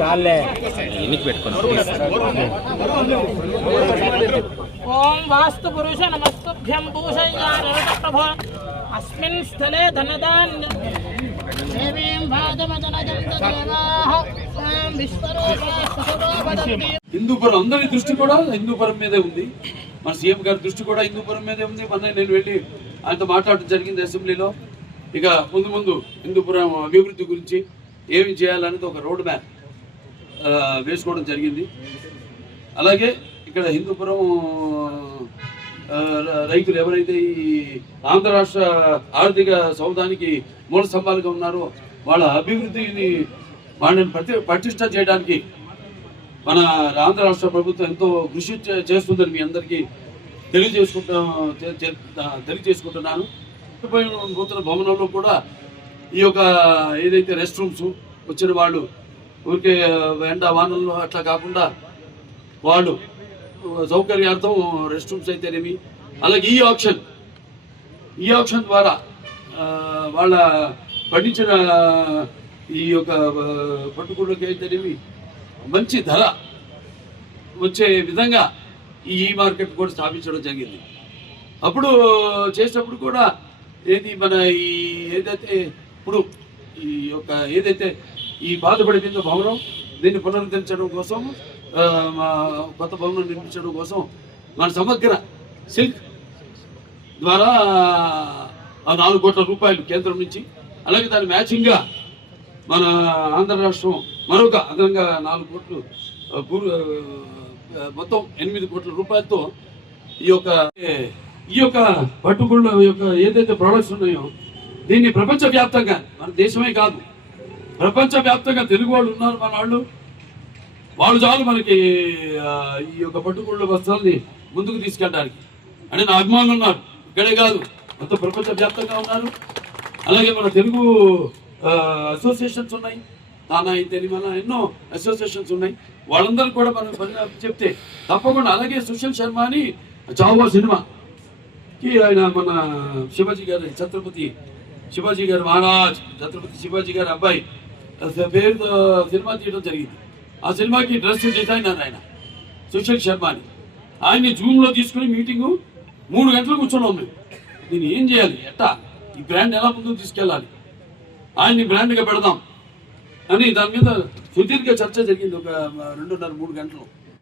చాలే ఎన్నికి పెట్టుకున్నాం ఓం వాస్తు పురుష నమస్తుభ్యం భూషయ్యారవిత అస్మిన్ స్థలే ధనదాన్య హిందూపురం అందరి దృష్టి కూడా హిందూపురం మీదే ఉంది. మన సీఎం గారి దృష్టి కూడా హిందూపురం మీదే ఉంది. మొన్న నేను వెళ్ళి ఆయనతో మాట్లాడడం జరిగింది అసెంబ్లీలో. ఇక ముందు ముందు హిందూపురం అభివృద్ధి గురించి ఏమి చేయాలనేది ఒక రోడ్ మ్యాప్ వేసుకోవడం జరిగింది. అలాగే ఇక్కడ హిందూపురం రైతులు ఎవరైతే ఈ ఆంధ్ర రాష్ట్ర ఆర్థిక సౌధానికి మూల స్తంభాలుగా ఉన్నారో వాళ్ళ అభివృద్ధిని వాళ్ళని ప్రతి పటిష్ట చేయడానికి మన ఆంధ్ర రాష్ట్ర ప్రభుత్వం ఎంతో కృషి చే- చేస్తుందని మీ అందరికీ తెలియజేసుకుంటా తెలియజేసుకుంటున్నాను. పోయిన నూతన భవనంలో కూడా ఈ యొక్క ఏదైతే రెస్ట్ రూమ్స్ వచ్చిన వాళ్ళు ఊరికే ఎండ వానల్లో అట్లా కాకుండా వాళ్ళు సౌకర్యార్థం రెస్ట్ రూమ్స్ అయితేనేమి అలాగే ఈ ఆప్షన్ ఈ ఆప్షన్ ద్వారా వాళ్ళ పండించిన ఈ యొక్క పట్టుకుళ్ళకి అయితేనేమి మంచి ధర వచ్చే విధంగా ఈ మార్కెట్ కూడా స్థాపించడం జరిగింది. అప్పుడు చేసినప్పుడు కూడా ఏది మన ఈ ఏదైతే ఇప్పుడు ఈ యొక్క ఏదైతే ఈ బాధపడిపోయిందో భవనం దీన్ని పునరుద్ధరించడం కోసం మా కొత్త భవనం నిర్మించడం కోసం మన సమగ్ర సిల్క్ ద్వారా ఆ నాలుగు కోట్ల రూపాయలు కేంద్రం నుంచి అలాగే దాని మ్యాచింగ్గా మన ఆంధ్ర రాష్ట్రం మరొక అదనంగా నాలుగు కోట్లు మొత్తం ఎనిమిది కోట్ల రూపాయలతో ఈ యొక్క ఈ యొక్క పట్టుకుళ్ళ యొక్క ఏదైతే ప్రొడక్ట్స్ ఉన్నాయో దీన్ని ప్రపంచ వ్యాప్తంగా మన దేశమే కాదు ప్రపంచ వ్యాప్తంగా తెలుగు వాళ్ళు ఉన్నారు మన వాళ్ళు. వాళ్ళు చాలు మనకి ఈ యొక్క పట్టుకుళ్ళ వస్త్రాల్ని ముందుకు తీసుకెళ్ళడానికి. అంటే నా అభిమానులు ఉన్నారు. ఇక్కడే కాదు మొత్తం ప్రపంచ వ్యాప్తంగా ఉన్నారు. అలాగే మన తెలుగు అసోసియేషన్స్ ఉన్నాయి. తానా అయితే మన ఎన్నో అసోసియేషన్స్ ఉన్నాయి. వాళ్ళందరూ కూడా మనం పని చెప్తే తప్పకుండా. అలాగే సుశీల్ శర్మ అని చావా సినిమాకి ఆయన మన శివాజీ గారి ఛత్రపతి శివాజీ గారు మహారాజ్ ఛత్రపతి శివాజీ గారి అబ్బాయి. పేరుతో సినిమా తీయడం జరిగింది. ఆ సినిమాకి డ్రెస్ డిజైనర్ ఆయన. సుశీల్ శర్మ అని. ఆయన్ని జూమ్లో తీసుకుని మీటింగు మూడు గంటలు కూర్చున్నాం మేము దీన్ని ఏం చేయాలి? ఎట్టా? ఈ బ్రాండ్ ఎలా ముందుకు తీసుకెళ్ళాలి? ఆయన్ని బ్రాండ్గా పెడదాం. అని దాని మీద సుదీర్ఘ చర్చ జరిగింది. ఒక రెండున్నర మూడు గంటలు.